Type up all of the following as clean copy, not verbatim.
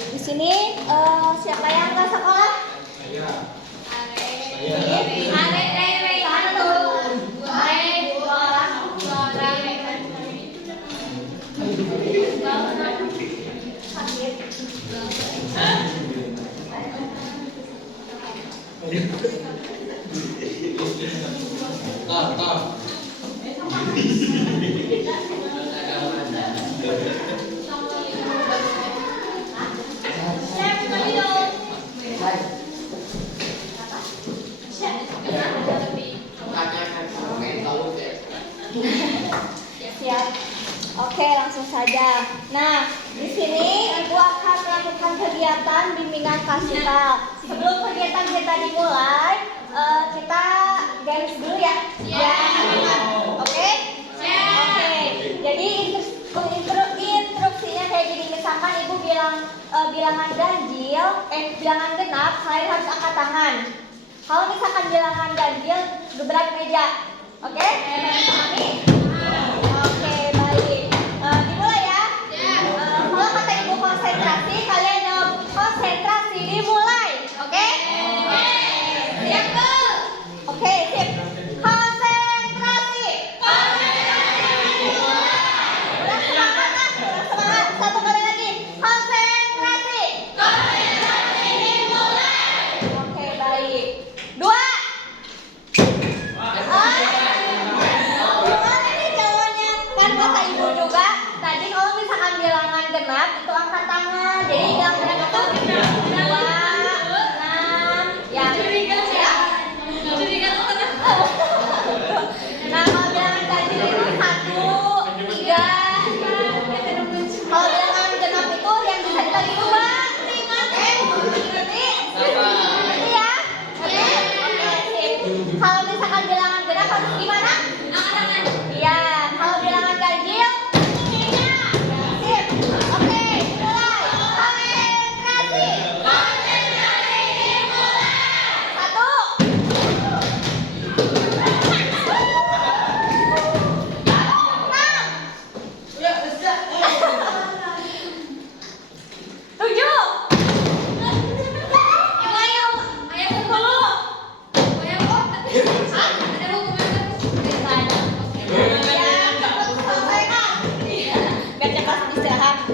Di sini siapa yang nggak sekolah? Saya. Siap. Oke, langsung saja. Nah, di sini Ibu akan melakukan kegiatan bimbingan klasikal. Sebelum kegiatan kita dimulai, kita garis dulu ya. Ya. Oke? Oke. Jadi instruksinya kayak gini. Misalkan Ibu bilang bilangan ganjil, bilangan genap, kalian harus angkat tangan. Kalau misalkan bilangan ganjil, gebrak meja. Oke? Pahami? Oke, baik. Dimulai ya. Kalau kata Ibu konsentrasi, kalian jawab konsentrasi, dimulai. Oke? Siap, Bu? Oke, sip. Konsentrasi. Udah semangat kan? Udah semangat. Satu kali lagi. Konsentrasi. Oke, baik. Dua. Gimana nih jawabannya? Kan kata Ibu juga tadi kalau misalkan bilangan genap itu angkat tangan. Jadi bilangan genap itu 2, 6, ya. Nah, kalau bilangan ganjil itu 1, 3. Kalau bilangan genap itu yang bisa dibagi 2. Ngerti ya? Oke, sip. Kalau misalkan bilangan genap harus gimana? Iya, kalau bilangan ganjil sip. Oke, mulai. Konsentrasi. Satu. 7. Gajah kelas istirahat. 2.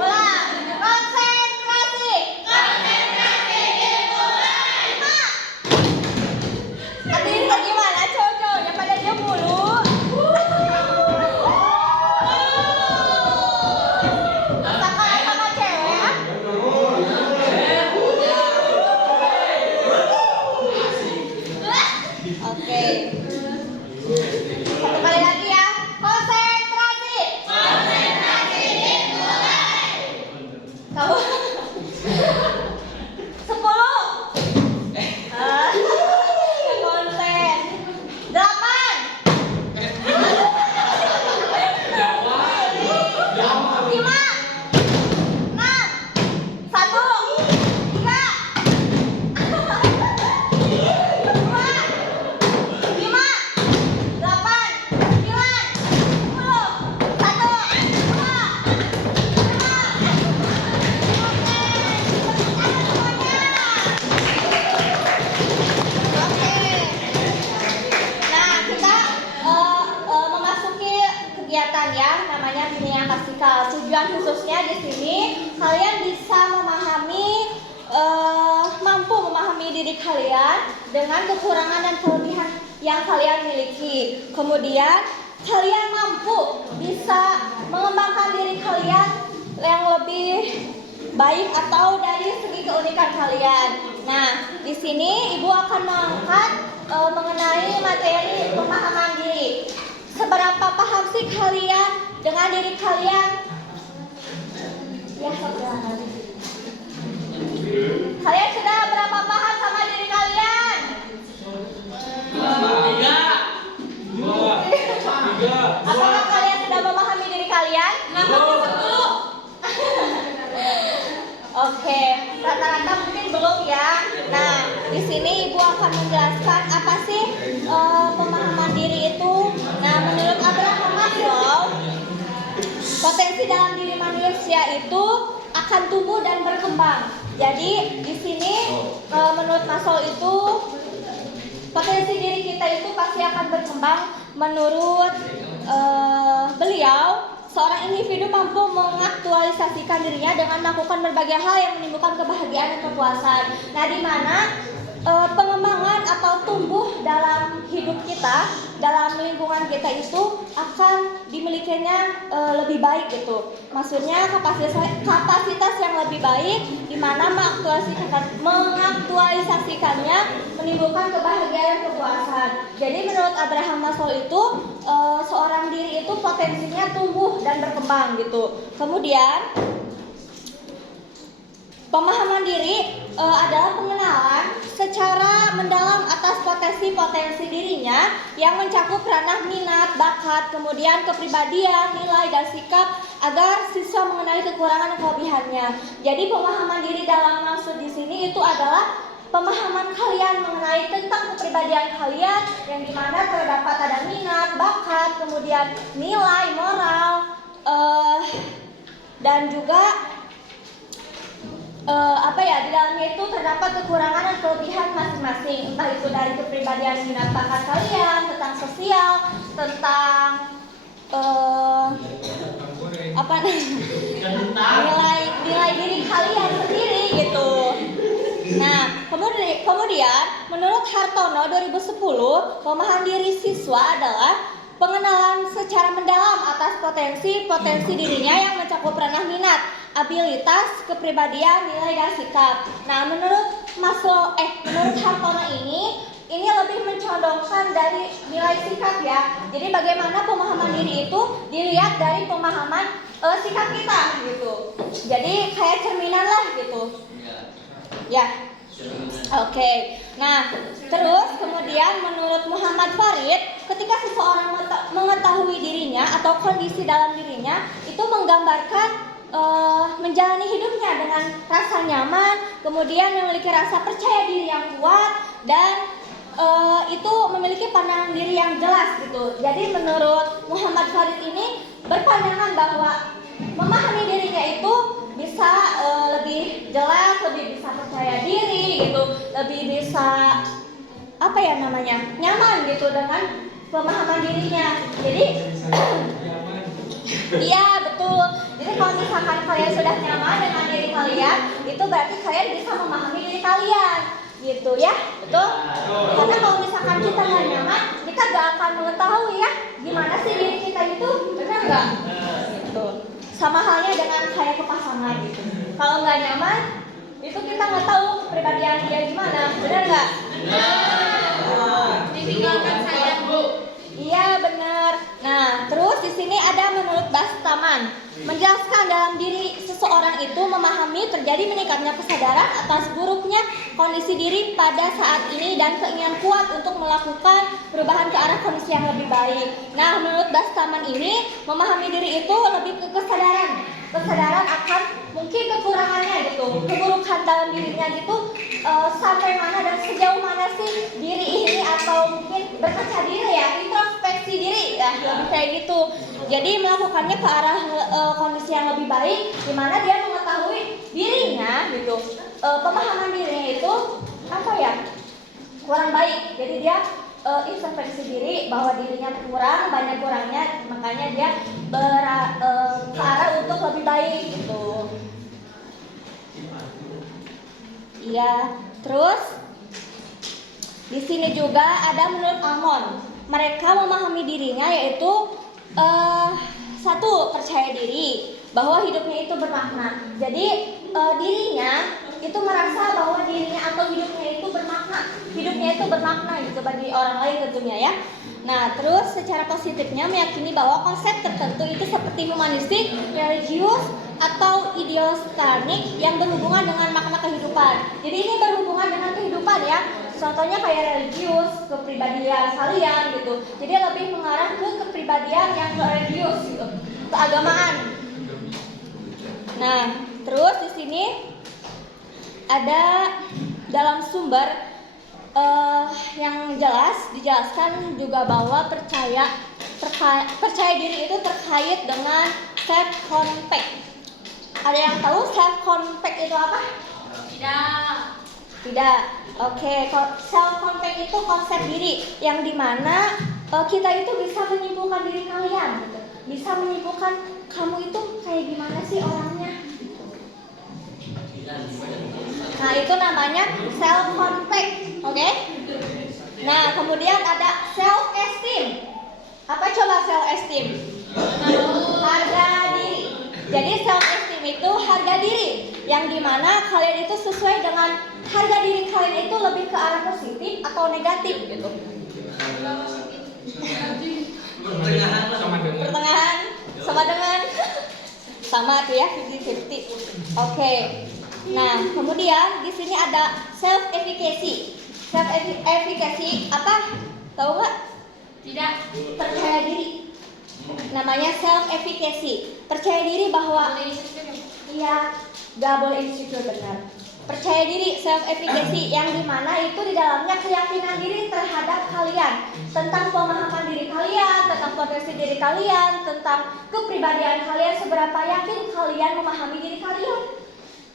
Ulang. Konsentrasi. 5. Hadirin gimana cowok-cowoknya pada diam mulu. Masakan sama cewek ya? Oke. Satu kali lagi ya. Konsentrasi. Kamu 10. Konsen. 8. 5. 6. 1. 3. 2. 5. 8. 9. 10. 1. 2. 5. Nah, kita memasuki kegiatan ya, namanya bimbingan klasikal. Tujuan khususnya di sini kalian bisa mampu memahami diri kalian dengan kekurangan dan kelebihan yang kalian miliki. Kemudian kalian mampu bisa mengembangkan diri kalian yang lebih baik atau dari segi keunikan kalian. Nah, di sini Ibu akan mengangkat mengenai materi pemahaman diri. Seberapa paham sih kalian dengan diri kalian? Ya, silakan. Kalian sudah berapa paham sama diri kalian? 3. Apakah kalian sudah memahami diri kalian? 10. Oke. Oke, rata-rata mungkin belum ya. Nah, di sini Ibu akan menjelaskan apa sih pemahaman diri itu. Nah, menurut Abraham Maslow, potensi dalam diri manusia itu akan tumbuh dan berkembang. Jadi di sini menurut Maslow itu potensi diri kita itu pasti akan berkembang. Menurut beliau, seorang individu mampu mengaktualisasikan dirinya dengan melakukan berbagai hal yang menimbulkan kebahagiaan dan kepuasan. Nah, di mana pengembangan atau tumbuh dalam hidup kita, dalam lingkungan kita itu akan dimilikinya lebih baik gitu. Maksudnya kapasitas yang lebih baik, di mana mengaktualisasikannya menimbulkan kebahagiaan dan kepuasan. Jadi menurut Abraham Maslow itu seorang diri itu potensinya tumbuh dan berkembang gitu. Kemudian pemahaman diri adalah pengenalan secara mendalam atas potensi-potensi dirinya yang mencakup ranah minat, bakat, kemudian kepribadian, nilai, dan sikap agar siswa mengenali kekurangan dan kelebihannya. Jadi pemahaman diri dalam maksud di sini itu adalah pemahaman kalian mengenai tentang kepribadian kalian yang dimana terdapat ada minat, bakat, kemudian nilai, moral, dan juga di dalamnya itu terdapat kekurangan dan kelebihan masing-masing, entah itu dari kepribadian minat bakat kalian, tentang sosial, tentang nilai diri kalian sendiri gitu. Nah, kemudian menurut Hartono 2010, pemahaman diri siswa adalah pengenalan secara mendalam atas potensi dirinya yang mencakup ranah minat, abilitas, kepribadian, nilai, dan sikap. Nah, menurut menurut Hartono ini lebih mencondongkan dari nilai sikap ya. Jadi bagaimana pemahaman diri itu dilihat dari pemahaman sikap kita gitu. Jadi kayak cerminan lah gitu. Ya. Oke. Nah, terus kemudian menurut Muhammad Farid, ketika seseorang mengetahui dirinya atau kondisi dalam dirinya itu menggambarkan menjalani hidupnya dengan rasa nyaman, kemudian memiliki rasa percaya diri yang kuat, dan itu memiliki pandangan diri yang jelas gitu. Jadi menurut Muhammad Farid ini berpandangan bahwa memahami dirinya itu bisa lebih jelas, lebih bisa percaya diri gitu, lebih bisa nyaman gitu dengan pemahaman dirinya. Jadi iya betul. Jadi kalau misalkan kalian sudah nyaman dengan diri kalian, itu berarti kalian bisa memahami diri kalian, gitu ya, betul? Karena kalau misalkan kita nggak nyaman, kita nggak akan mengetahui ya gimana sih diri kita itu, benar nggak? Gitu. Sama halnya dengan kayak ke pasangan gitu. Kalau nggak nyaman, itu kita nggak tahu kepribadian dia gimana, benar nggak? Ditinggalkan sayang bu. Iya benar. Nah, terus di sini ada menurut Bastaman menjelaskan dalam diri seseorang itu memahami terjadi meningkatnya kesadaran atas buruknya kondisi diri pada saat ini dan keinginan kuat untuk melakukan perubahan ke arah kondisi yang lebih baik. Nah, menurut Bastaman ini memahami diri itu lebih ke kesadaran akan mungkin kekurangannya gitu, keburukan dalam dirinya gitu, sampai mana dan sejauh mana sih diri ini, atau mungkin berkaca diri ya, introspeksi diri ya, lebih kayak gitu. Jadi melakukannya ke arah kondisi yang lebih baik, di mana dia mengetahui dirinya gitu, pemahaman dirinya itu kurang baik. Jadi dia introspeksi diri bahwa dirinya banyak kurangnya, makanya dia ke arah untuk lebih baik gitu. Iya, terus di sini juga ada menurut Amon, mereka memahami dirinya yaitu satu, percaya diri bahwa hidupnya itu bermakna. Jadi dirinya itu merasa bahwa dirinya atau hidupnya itu bermakna gitu bagi orang lain tentunya ya. Nah, terus secara positifnya meyakini bahwa konsep tertentu itu seperti humanistik, religius, atau ideostanik yang berhubungan dengan makna kehidupan. Jadi ini berhubungan dengan kehidupan ya. Contohnya kayak religius, kepribadian kalian gitu. Jadi lebih mengarah ke kepribadian yang religius gitu, keagamaan. Nah, terus di sini ada dalam sumber yang jelas dijelaskan juga bahwa percaya diri itu terkait dengan self contact. Ada yang tahu self contact itu apa? Tidak. Oke, self contact itu konsep diri yang dimana kita itu bisa menyimpulkan diri kalian, gitu. Bisa menyimpulkan kamu itu kayak gimana sih orangnya. Nah, itu namanya self contact, oke? Nah, kemudian ada self esteem. Apa coba self esteem? Harga diri. Jadi self esteem itu harga diri yang dimana kalian itu sesuai dengan harga diri kalian itu lebih ke arah positif atau negatif gitu. Pertengahan sama tuh ya 50-50. Oke. Nah, kemudian di sini ada self efficacy. Self efficacy apa? Tahu nggak? Tidak. Percaya diri. Namanya self efficacy. Percaya diri bahwa iya, nggak boleh insecure, benar. Percaya diri, self efficacy yang dimana itu di dalamnya keyakinan diri terhadap kalian, tentang pemahaman diri kalian, tentang potensi diri kalian, tentang kepribadian kalian, seberapa yakin kalian memahami diri kalian.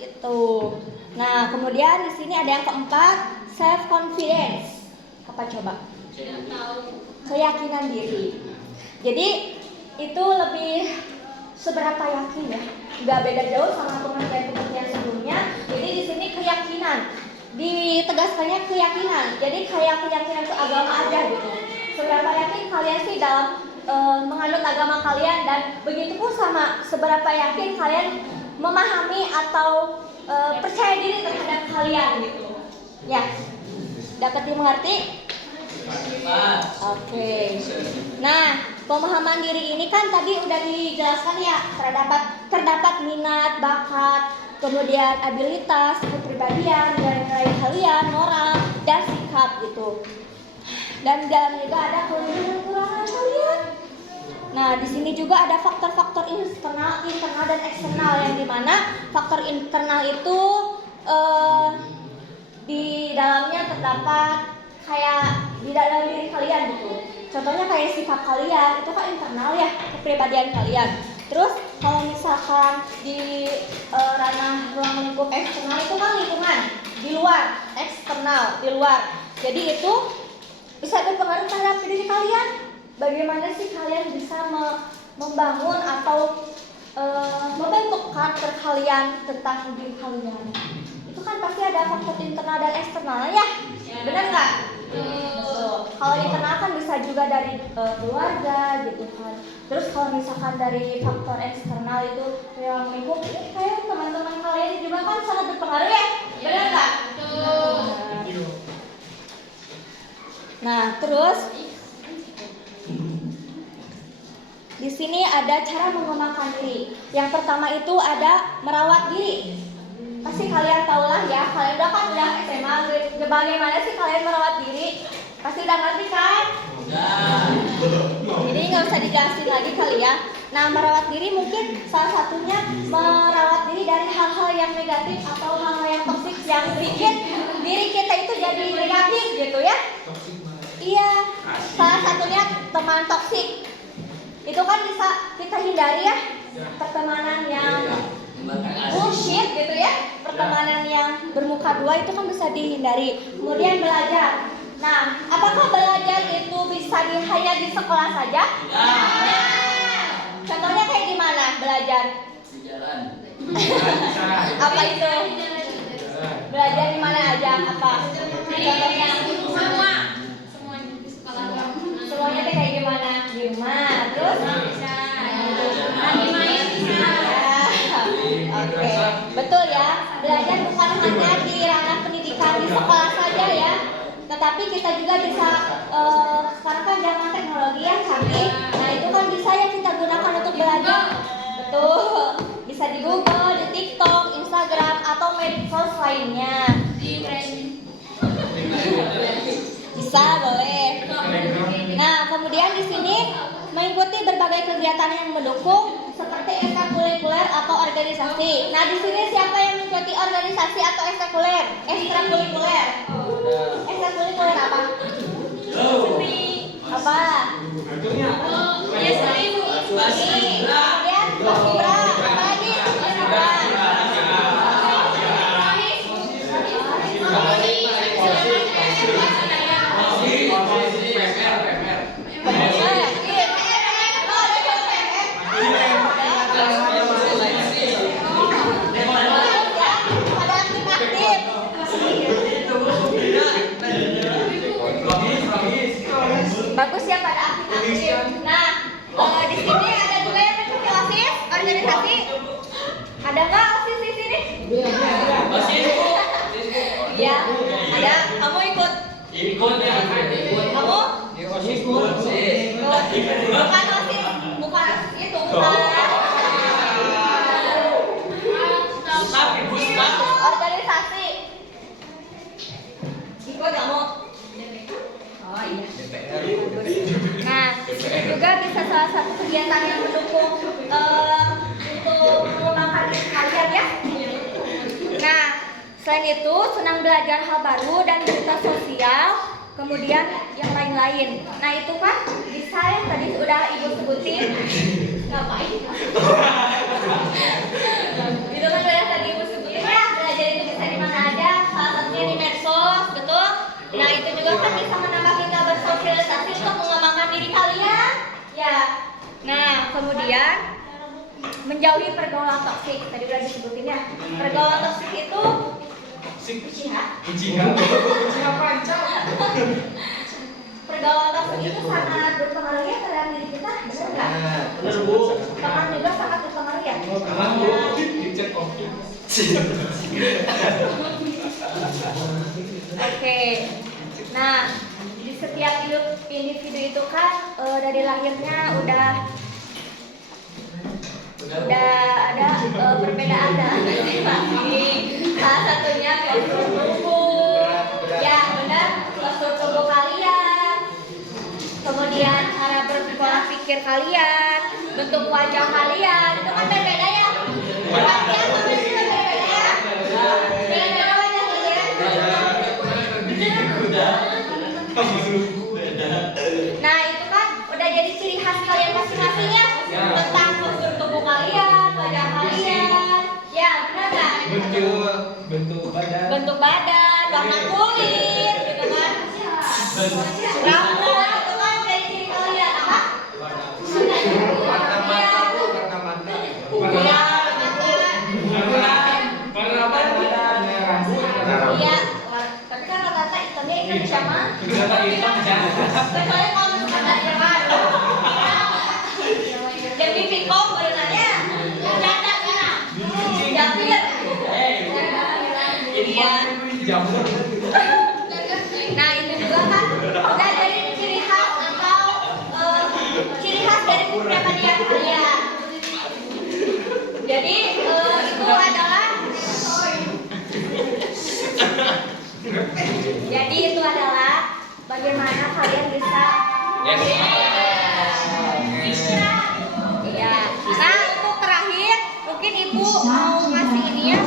Itu. Nah, kemudian di sini ada yang keempat, self confidence. Apa coba? Tidak tahu. Keyakinan diri. Jadi itu lebih seberapa yakin ya? Nggak beda jauh sama pengertian sebelumnya. Jadi di sini keyakinan, ditegaskannya keyakinan. Jadi kayak keyakinan itu agama aja gitu. Seberapa yakin kalian sih dalam menganut agama kalian, dan begitu pun sama seberapa yakin kalian memahami atau percaya diri terhadap kalian gitu. Ya, dapat dimengerti? Oke. Nah, pemahaman diri ini kan tadi udah dijelaskan ya, terdapat minat, bakat, kemudian abilitas, kepribadian, nilai-nilai kalian, moral, dan sikap gitu. Dan di dalam juga ada kelebihan-kekurangan kalian. Nah, di sini juga ada faktor-faktor internal dan eksternal, yang dimana faktor internal itu di dalamnya terdapat kayak di dalam diri kalian gitu. Contohnya kayak sikap kalian, itu kan internal ya, kepribadian kalian. Terus kalau misalkan di ranah ruang lingkup eksternal itu kan lingkungan di luar, eksternal di luar. Jadi itu bisa berpengaruh terhadap diri kalian. Bagaimana sih kalian bisa membangun atau membentuk karakter kalian tentang diri kalian? Itu kan pasti ada faktor internal dan eksternal ya, benar nggak? Kalau internal kan bisa juga dari keluarga gitu kan. Terus kalau misalkan dari faktor eksternal itu yang lingkup, kayak teman-teman kalian juga kan sangat berpengaruh ya, benar nggak? Nah, terus di sini ada cara mengembangkan diri. Yang pertama itu ada merawat diri. Pasti kalian tahu lah ya, kalian udah SMA, bagaimana sih kalian merawat diri? Pasti udah ngerti kan? Jadi nggak usah dijelasin lagi kali ya. Nah, merawat diri mungkin salah satunya merawat diri dari hal-hal yang negatif atau hal-hal yang toksik yang bikin diri kita itu jadi negatif gitu ya. Iya, salah satunya teman toksik. Itu kan bisa kita hindari ya, pertemanan yang bullshit gitu ya, pertemanan yang bermuka dua itu kan bisa dihindari. Kemudian belajar. Nah, apakah belajar itu bisa hanya di sekolah saja? Ya. Contohnya kayak gimana belajar? Di jalan. Apa itu? Belajar di mana aja? Apa? Contohnya? Semuanya di sekolah. Semuanya tuh kayak gimana? Di rumah. Terus? Lagi main bisa. Oke, betul ya. Belajar bukan hanya di ranah pendidikan di sekolah saja ya, tetapi kita juga bisa sekarang kan zaman teknologi yang canggih. Nah, itu kan bisa ya kita gunakan untuk belajar. Betul. Bisa di Google, di TikTok, Instagram, atau medsos lainnya. Di training. Bisa, boleh. Nah, kemudian di sini mengikuti berbagai kegiatan yang mendukung seperti ekstrakurikuler atau organisasi. Nah, di sini siapa yang mengikuti organisasi atau ekstrakurikuler? Ekstrakurikuler. Ekstrakurikuler apa? Apa? Ya sering. Kemudian paskibra. Apa lagi? Paskibra. Bagus ya pada aktif. Nah, di sini ada juga yang mengikuti OSIS, organisasi. Ada nggak OSIS di sini? Iya, ada. Kamu ikut? Kamu? Ikut. Bukan OSIS, bukan itu, bukan. Organisasi. Ikut kamu? Oh iya. Nah, itu juga bisa salah satu kegiatan yang mendukung untuk mengembangkan diri kalian ya. Nah, selain itu senang belajar hal baru dan berita sosial, kemudian yang lain-lain. Nah, itu kan bisa yang tadi sudah Ibu sebutin. Ngapain? Itu kan sudah tadi Ibu sebutin ya, belajar itu bisa di mana aja, salah satunya di medsos, betul? Nah, itu juga kan bisa menambah kita bersosialisasi untuk mengembangkan diri kalian. Ya. Nah, kemudian menjauhi pergaulan toksik. Tadi udah disebutin ya. Pergaulan toksik itu pergaulan toksik itu sangat berpengaruh ya terhadap diri kita, benar nggak? Benar, Bu. Teman juga sangat berpengaruh ya. Oke. Nah, di setiap hidup individu itu kan dari lahirnya udah ada perbedaan dalam masing-masing. Salah satunya postur tubuh. Ya, benar. Postur tubuh kalian. Kemudian cara berpola pikir kalian, bentuk wajah kalian, itu kan berbeda ya. Wajah sama itu berbeda ya. Beda wajah kalian. Nah, itu kan udah jadi ciri khas kalian masing-masing ya. Tentang postur tubuh kalian, wajah kalian. Ya, benar nggak? Bentuk badan, warna kulit, gitu kan. Rambut, itu kan dari ciri kalian apa? Iya, tapi kan rata-rata hitamnya Indonesia mah. Kecuali kalau misalkan Jerman. Demi Pikom berenangnya. Cacat sana. Japir. Nah, itu juga kan udah jadi ciri khas atau ciri khas dari kepribadian kalian. Jadi itu adalah bagaimana kalian bisa Iya. Nah, untuk terakhir mungkin Ibu mau ngasih ini ya.